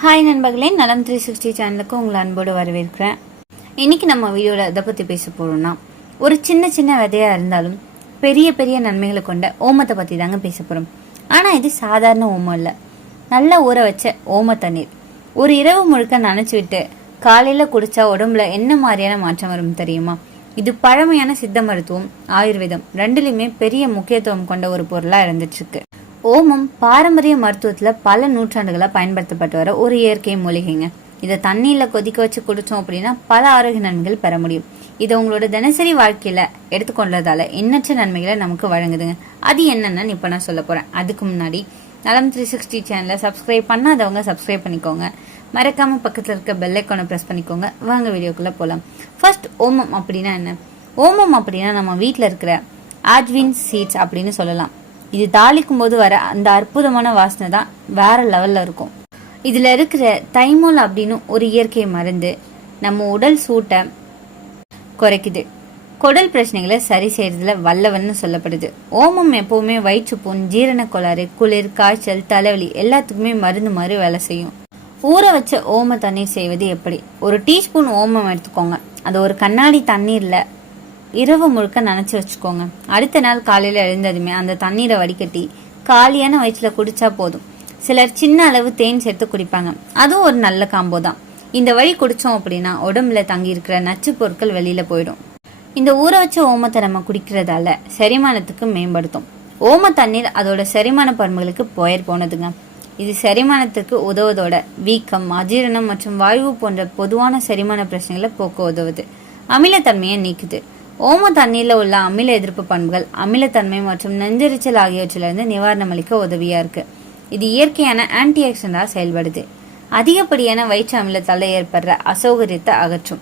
Hi நண்பர்களே நலம் three sixty சேனலுக்கு உங்களை அன்போடு வரவேற்கிறேன். இன்னைக்கு நம்ம வீடியோவில் எதை பற்றி பேச போகிறோம்னா ஒரு சின்ன சின்ன விதையாக இருந்தாலும் பெரிய பெரிய நன்மைகளை கொண்ட ஓமத்தை பற்றி தாங்க பேச போகிறோம் ஆனால் இது சாதாரண ஓமம் இல்லை நல்லா ஊற வச்ச ஓம தண்ணீர். ஒரு இரவு முழுக்க நனைச்சு விட்டு காலையில் குடிச்சா உடம்புல என்ன மாதிரியான மாற்றம் வரும் தெரியுமா? இது பழமையான சித்த மருத்துவம் ஆயுர்வேதம் ரெண்டுலையுமே பெரிய முக்கியத்துவம் கொண்ட ஒரு பொருளாக இருந்துட்டுருக்கு ஓமம் பாரம்பரிய மருத்துவத்தில் பல நூற்றாண்டுகளாக பயன்படுத்தப்பட்டு வர ஒரு இயற்கை மூலிகைங்க. இதை தண்ணியில் கொதிக்க வச்சு குடித்தோம் அப்படின்னா பல ஆரோக்கிய நன்மைகள் பெற முடியும். இதை உங்களோட தினசரி வாழ்க்கையில் எடுத்துக்கொண்டதால எண்ணற்ற நன்மைகளை நமக்கு வழங்குதுங்க. அது என்னென்னு இப்போ நான் சொல்ல போகிறேன் அதுக்கு முன்னாடி நலம் த்ரீ சிக்ஸ்டி சேனலை சப்ஸ்கிரைப் பண்ணாதவங்க சப்ஸ்கிரைப் பண்ணிக்கோங்க. மறக்காம பக்கத்தில் இருக்க பெல் ப்ரெஸ் பண்ணிக்கோங்க. வாங்க வீடியோக்குள்ளே போகலாம் ஃபர்ஸ்ட் ஓமம் அப்படின்னா என்ன? ஓமம் அப்படின்னா நம்ம வீட்டில் இருக்கிற ஆஜ்வின் சீட்ஸ் அப்படின்னு சொல்லலாம். இது தாளிக்கும் போது வர அந்த அற்புதமான வாசனை தான் வேற லெவல்ல இருக்கும். இதுல இருக்கிற தைமோல் அப்படின்னு ஒரு இயற்கை மருந்து நம்ம உடல் சூட்டை குறைக்குது. குடல் பிரச்சனைகளை சரி செய்யறதுல வல்லவன்னு சொல்லப்படுது. ஓமம் எப்பவுமே வயிற்றுப்புண் ஜீரண கோளாறு குளிர் காய்ச்சல் தலைவலி எல்லாத்துக்குமே மருந்து மாதிரி வேலை செய்யும். ஊற வச்ச ஓம தண்ணீர் செய்வது எப்படி? ஒரு டீஸ்பூன் ஓமம் எடுத்துக்கோங்க. அது ஒரு கண்ணாடி தண்ணீர்ல இரவு முழுக்க நினச்சி வச்சுக்கோங்க. அடுத்த நாள் காலையில் எழுந்ததுமே அந்த தண்ணீரை வடிகட்டி காலியான வயிற்றுல குடிச்சா போதும். சிலர் சின்ன அளவு தேன் சேர்த்து குடிப்பாங்க. அதுவும் ஒரு நல்ல காம்போ தான். இந்த வழி குடித்தோம் அப்படின்னா உடம்புல தங்கி இருக்கிற நச்சு பொருட்கள் வெளியில் போயிடும். இந்த ஊற வச்ச ஓமத்தை நம்ம குடிக்கிறதால செரிமானத்துக்கு மேம்படுத்தும். ஓம தண்ணீர் அதோட செரிமான பண்புகளுக்கு பெயர் போனதுங்க. இது செரிமானத்துக்கு உதவுவதோட வீக்கம் அஜீரணம் மற்றும் வாயு போன்ற பொதுவான செரிமான பிரச்சனைகளை போக்க உதவுது. அமிலத்தன்மையை நீக்குது. ஓம தண்ணீரில் உள்ள அமில எதிர்ப்பு பண்புகள் அமிலத்தன்மை மற்றும் நெஞ்செரிச்சல் ஆகியவற்றிலிருந்து நிவாரணம் அளிக்க உதவியாக இருக்குது இது இயற்கையான ஆன்டிஆக்சிடண்டாக செயல்படுது. அதிகப்படியான வயிற்று அமிலத்தால் ஏற்படுற அசௌகரியத்தை அகற்றும்.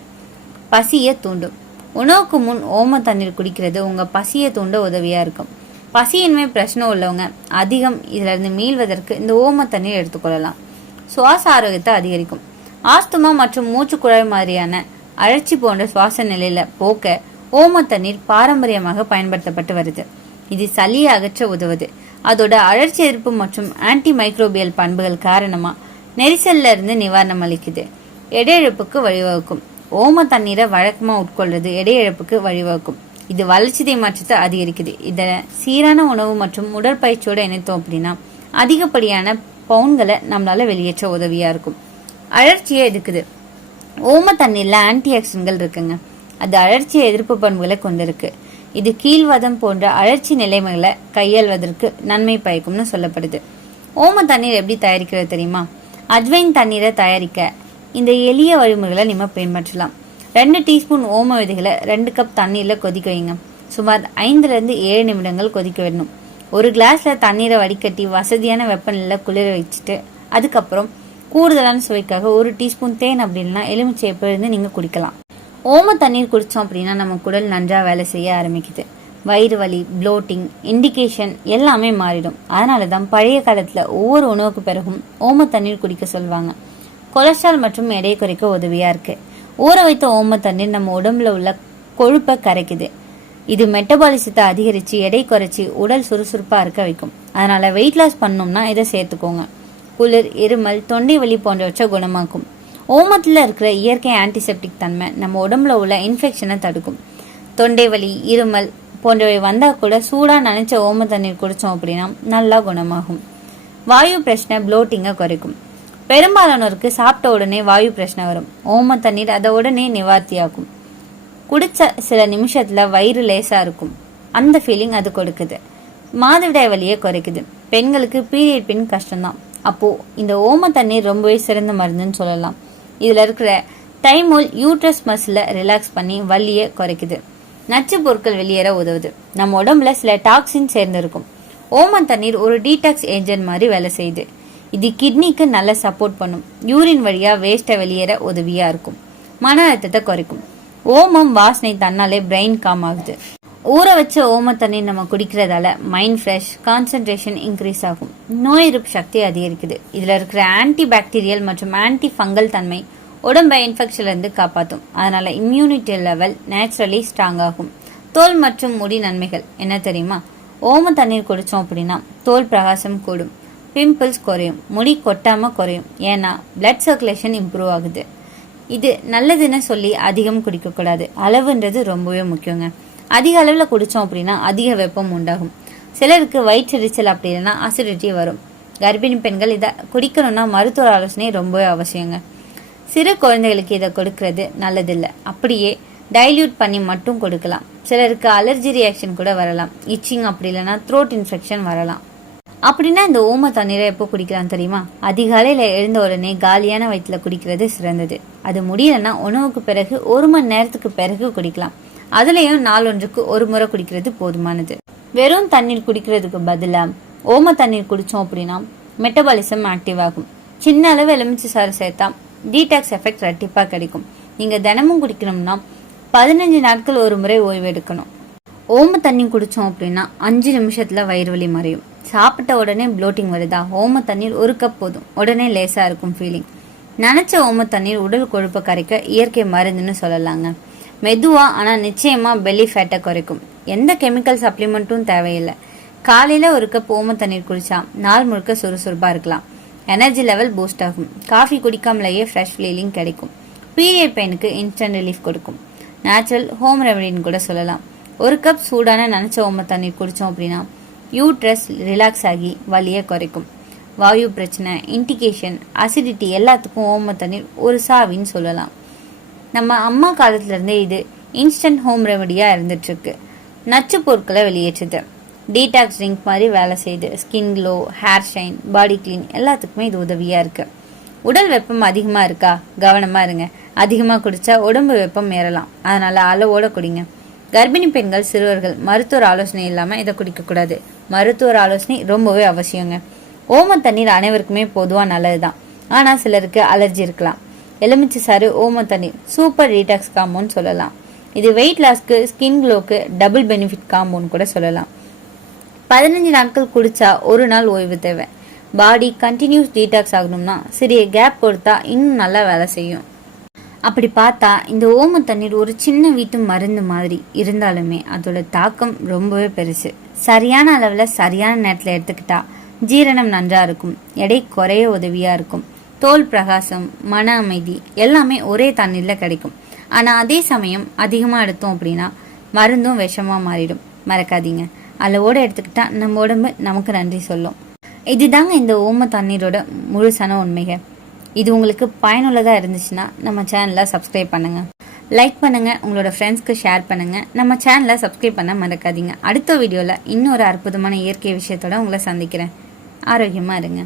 பசியை தூண்டும். உணவுக்கு முன் ஓம தண்ணீர் குடிக்கிறது உங்கள் பசியை தூண்ட உதவியாக இருக்கும். பசியின்மை பிரச்சனை உள்ளவங்க அதிகம் இதிலிருந்து மீள்வதற்கு இந்த ஓம தண்ணீர் எடுத்துக்கொள்ளலாம். சுவாச ஆரோக்கியத்தை அதிகரிக்கும். ஆஸ்துமா மற்றும் மூச்சு குழாய் மாதிரியான அழற்சி போன்ற சுவாச நிலையில் போக்க ஓம தண்ணீர் பாரம்பரியமாக பயன்படுத்தப்பட்டு வருது. இது சளியை அகற்ற உதவுது. அதோட அழற்சி எதிர்ப்பு மற்றும் ஆன்டி மைக்ரோபியல் பண்புகள் காரணமா நெரிசல்ல இருந்து நிவாரணம் அளிக்குது. எடை இழப்புக்கு வழிவகுக்கும். ஓம தண்ணீரை வழக்கமாக உட்கொள்வது எடை இழப்புக்கு வழிவகுக்கும். இது வளர்ச்சிதை மாற்றத்தை அதிகரிக்குது. இதை சீரான உணவு மற்றும் உடற்பயிற்சியோட இணைத்தோம் அப்படின்னா அதிகப்படியான பவுன்களை நம்மளால வெளியேற்ற உதவியா இருக்கும். அழற்சியை எதுக்குது? ஓம தண்ணீர்ல ஆன்டி ஆக்சிடன்கள் இருக்குங்க. அது அழற்சி எதிர்ப்பு பண்புகளை கொண்டிருக்கு. இது கீழ்வதம் போன்ற அழற்சி நிலைமைகளை கையாள்வதற்கு நன்மை பயக்கும்னு சொல்லப்படுது. ஓம தண்ணீர் எப்படி தயாரிக்கிறது தெரியுமா? அஜ்வைன் தண்ணீரை தயாரிக்க இந்த எளிய வழிமுறைகளை நம்ம பின்பற்றலாம். ரெண்டு டீஸ்பூன் ஓம விதைகளை ரெண்டு கப் தண்ணீரில் கொதிக்க வைங்க. சுமார் ஐந்துலேருந்து ஏழு நிமிடங்கள் கொதிக்க விடணும். ஒரு கிளாஸில் தண்ணீரை வடிகட்டி வசதியான வெப்பநிலையில் குளிர வச்சுட்டு அதுக்கப்புறம் கூடுதலான சுவைக்காக ஒரு டீஸ்பூன் தேன் அப்படின்னா எலுமிச்சை எலுமிச்சை இருந்து நீங்கள் குடிக்கலாம். ஓம தண்ணீர் குடித்தோம் அப்படின்னா நம்ம குடல் நன்றாக வேலை செய்ய ஆரம்பிக்குது. வயிறு வலி ப்ளோட்டிங் இண்டிகேஷன் எல்லாமே மாறிடும். அதனால தான் பழைய காலத்தில் ஒவ்வொரு உணவுக்கு பிறகும் ஓம தண்ணீர் குடிக்க சொல்லுவாங்க கொலஸ்ட்ரால் மற்றும் எடை குறைக்க உதவியாக இருக்குது ஊற வைத்த ஓம தண்ணீர் நம்ம உடம்புல உள்ள கொழுப்பை கரைக்குது. இது மெட்டபாலிசத்தை அதிகரித்து எடை குறைச்சி உடல் சுறுசுறுப்பாக இருக்க வைக்கும். அதனால் வெயிட் லாஸ் பண்ணோம்னா இதை சேர்த்துக்கோங்க. குளிர் இருமல் தொண்டை வலி போன்றவற்றை குணமாக்கும். ஓமத்தில் இருக்கிற இயற்கை ஆன்டிசெப்டிக் தன்மை நம்ம உடம்புல உள்ள இன்ஃபெக்ஷனை தடுக்கும். தொண்டை வலி இருமல் போன்றவை வந்தால் கூட சூடாக நினச்ச ஓம தண்ணீர் குடித்தோம் அப்படின்னா நல்லா குணமாகும். வாயு பிரச்சனை ப்ளோட்டிங்கை குறைக்கும். பெரும்பாலானோருக்கு சாப்பிட்ட உடனே வாயு பிரச்சனை வரும். ஓம தண்ணீர் அதை உடனே நிவார்த்தியாகும். குடித்த சில நிமிஷத்தில் வயிறு லேசாக இருக்கும். அந்த ஃபீலிங் அது கொடுக்குது. மாதவிடாய் வலியை குறைக்குது. பெண்களுக்கு பீரியட் பின் கஷ்டம்தான். அப்போது இந்த ஓம தண்ணீர் ரொம்பவே சிறந்த மருந்துன்னு சொல்லலாம். இதுல இருக்கிற தைமோல் யூட்ரஸ் மசில ரிலாக்ஸ் பண்ணி வலியை குறைக்குது. நச்சு பொருட்கள் வெளியேற உதவுது. நம்ம உடம்புல சில டாக்ஸின் சேர்ந்திருக்கும். ஓமன் தண்ணீர் ஒரு டீடாக்ஸ் ஏஜென்ட் மாதிரி வேலை செய்யுது. இது கிட்னிக்கு நல்ல சப்போர்ட் பண்ணும். யூரின் வழியா வேஸ்ட்டை வெளியேற உதவியா இருக்கும். மன அழுத்தத்தை குறைக்கும். ஓமம் வாசனை தன்னாலே பிரெயின் காம் ஆகுது. ஊற வச்ச ஓம தண்ணீர் நம்ம குடிக்கிறதால மைண்ட் ஃப்ரெஷ் கான்சென்ட்ரேஷன் இன்க்ரீஸ் ஆகும். நோய் எதிர்ப்பு சக்தி அதிகரிக்குது. இதில் இருக்கிற ஆன்டி பாக்டீரியல் மற்றும் ஆன்டி ஃபங்கல் தன்மை உடம்பை இன்ஃபெக்ஷன்லேருந்து காப்பாற்றும் அதனால் இம்யூனிட்டி லெவல் நேச்சுரலி ஸ்ட்ராங் ஆகும். தோல் மற்றும் முடி நன்மைகள். என்ன தெரியுமா? ஓம தண்ணீர் குடித்தோம் அப்படின்னா தோல் பிரகாசம் கூடும். பிம்பிள்ஸ் குறையும். முடி கொட்டாமல் குறையும். ஏன்னா பிளட் சர்க்குலேஷன் இம்ப்ரூவ் ஆகுது. இது நல்லதுன்னு சொல்லி அதிகம் குடிக்கக்கூடாது. அளவுன்றது ரொம்பவே முக்கியங்க. அதிக அளவில் குடித்தோம் அப்படின்னா அதிக வெப்பம் உண்டாகும். சிலருக்கு வயிற்றெரிச்சல் அப்படி இல்லைன்னா அசிடிட்டி வரும். கர்ப்பிணி பெண்கள் இதை குடிக்கணும்னா மருத்துவ ஆலோசனை ரொம்பவே அவசியங்க. சிறு குழந்தைகளுக்கு இதை கொடுக்கறது நல்லதில்லை. அப்படியே டைல்யூட் பண்ணி மட்டும் கொடுக்கலாம். சிலருக்கு அலர்ஜி ரியாக்ஷன் கூட வரலாம். இச்சிங் அப்படி இல்லைன்னா த்ரோட் இன்ஃபெக்ஷன் வரலாம். அப்படின்னா இந்த ஓம தண்ணீரை எப்போ குடிக்கலாம் தெரியுமா? அதிகாலையில் எழுந்த உடனே காலியான வயிற்றுல குடிக்கிறது சிறந்தது. அது முடியலன்னா உணவுக்கு பிறகு ஒரு மணி நேரத்துக்கு பிறகு குடிக்கலாம். அதுலேயும் நாளொன்றுக்கு ஒரு முறை குடிக்கிறது போதுமானது. வெறும் தண்ணீர் குடிக்கிறதுக்கு பதிலாக ஓம தண்ணீர் குடித்தோம் அப்படின்னா மெட்டபாலிசம் ஆக்டிவ் ஆகும். சின்ன அளவு எலுமிச்சை சாறு சேர்த்தா டீடாக்ஸ் எஃபெக்ட் ரெட்டிப்பாக கிடைக்கும். நீங்கள் தினமும் குடிக்கணும்னா பதினஞ்சு நாட்கள் ஒரு முறை ஓய்வு எடுக்கணும். ஓம தண்ணி குடித்தோம் அப்படின்னா அஞ்சு நிமிஷத்தில் வயிறு வலி மறையும். சாப்பிட்ட உடனே ப்ளோட்டிங் வருதா? ஓம தண்ணீர் ஒரு கப் போதும். உடனே லேசாக இருக்கும் ஃபீலிங் நினச்ச ஓம தண்ணீர் உடல் கொழுப்பை கரைக்க இயற்கை மருந்துன்னு சொல்லலாங்க. மெதுவாக ஆனால் நிச்சயமாக பெல்லி ஃபேட்டை குறைக்கும். எந்த கெமிக்கல் சப்ளிமெண்ட்டும் தேவையில்லை. காலையில் ஒரு கப் ஓம தண்ணீர் குடிச்சா நாள் முழுக்க சுறுசுறுப்பாக இருக்கலாம். எனர்ஜி லெவல் பூஸ்ட் ஆகும். காஃபி குடிக்காமலேயே ஃப்ரெஷ் ஃபீலிங் கிடைக்கும். பீரியட் பெயினுக்கு இன்ஸ்டன்ட் ரிலீஃப் கொடுக்கும். நேச்சுரல் ஹோம் ரெமடின்னு கூட சொல்லலாம். ஒரு கப் சூடான நினச்ச ஓம தண்ணீர் குடித்தோம் அப்படின்னா யூட்ரஸ் ரிலாக்ஸ் ஆகி வலியை குறைக்கும். வாயு பிரச்சனை இன்டிகேஷன் அசிடிட்டி எல்லாத்துக்கும் ஓம தண்ணீர் ஒரு சாவின்னு சொல்லலாம். நம்ம அம்மா காலத்துலேருந்தே இது இன்ஸ்டன்ட் ஹோம் ரெமடியாக இருந்துட்டுருக்கு. நச்சு பொருட்களை வெளியேற்றுது. டீடாக்ஸ் ட்ரிங்க் மாதிரி வேலை செய்யுது skin glow hair shine body clean எல்லாத்துக்குமே இது உதவியாக இருக்குது உடல் வெப்பம் அதிகமாக இருக்கா? கவனமாக இருங்க. அதிகமாக குடித்தா உடம்பு வெப்பம் ஏறலாம். அதனால் அளவோட குடிங்க. கர்ப்பிணி பெண்கள் சிறுவர்கள் மருத்துவர் ஆலோசனை இல்லாமல் இதை குடிக்கக்கூடாது மருத்துவர் ஆலோசனை ரொம்பவே அவசியங்க. ஓம தண்ணீர் அனைவருக்குமே பொதுவாக நல்லது தான் ஆனால் சிலருக்கு அலர்ஜி இருக்கலாம். எலுமிச்சை சாறு ஓம தண்ணி. சூப்பர் டீடாக்ஸ் காம்போன்னு சொல்லலாம். இது வெயிட் லாஸ்க்கு ஸ்கின் க்ளோக்கு டபுள் பெனிஃபிட் காம்போன்னு கூட சொல்லலாம். பதினஞ்சு நாட்கள் குடிச்சா ஒரு நாள் ஓய்வு தேவை. பாடி கண்டினியூஸ் டீடாக்ஸ் ஆகணும்னா சிறிய கேப் கொடுத்தா இன்னும் நல்லா வேலை செய்யும். அப்படி பார்த்தா இந்த ஓம தண்ணீர் ஒரு சின்ன வீட்டு மருந்து மாதிரி இருந்தாலுமே அதோட தாக்கம் ரொம்பவே பெருசு. சரியான அளவில் சரியான நேரத்தில் எடுத்துக்கிட்டா ஜீரணம் நன்றாக இருக்கும் எடை குறைய உதவியாக இருக்கும். தோல் பிரகாசம் மன அமைதி எல்லாமே ஒரே தண்ணீரில் கிடைக்கும். ஆனால் அதே சமயம் அதிகமாக எடுத்தோம் அப்படின்னா மருந்தும் விஷமாக மாறிடும். மறக்காதீங்க. அளவோடு எடுத்துக்கிட்டா நம்ம உடம்பு நமக்கு நன்றி சொல்லும். இதுதாங்க இந்த ஓம தண்ணீரோட முழுசான உண்மைகள். இது உங்களுக்கு பயனுள்ளதாக இருந்துச்சுன்னா நம்ம சேனலை சப்ஸ்கிரைப் பண்ணுங்க. லைக் பண்ணுங்க உங்களோட ஃப்ரெண்ட்ஸ்க்கு ஷேர் பண்ணுங்க. நம்ம சேனலை சப்ஸ்கிரைப் பண்ண மறக்காதீங்க. அடுத்த வீடியோவில் இன்னொரு அற்புதமான இயற்கை விஷயத்தோட உங்களை சந்திக்கிறேன். ஆரோக்கியமாக இருங்க.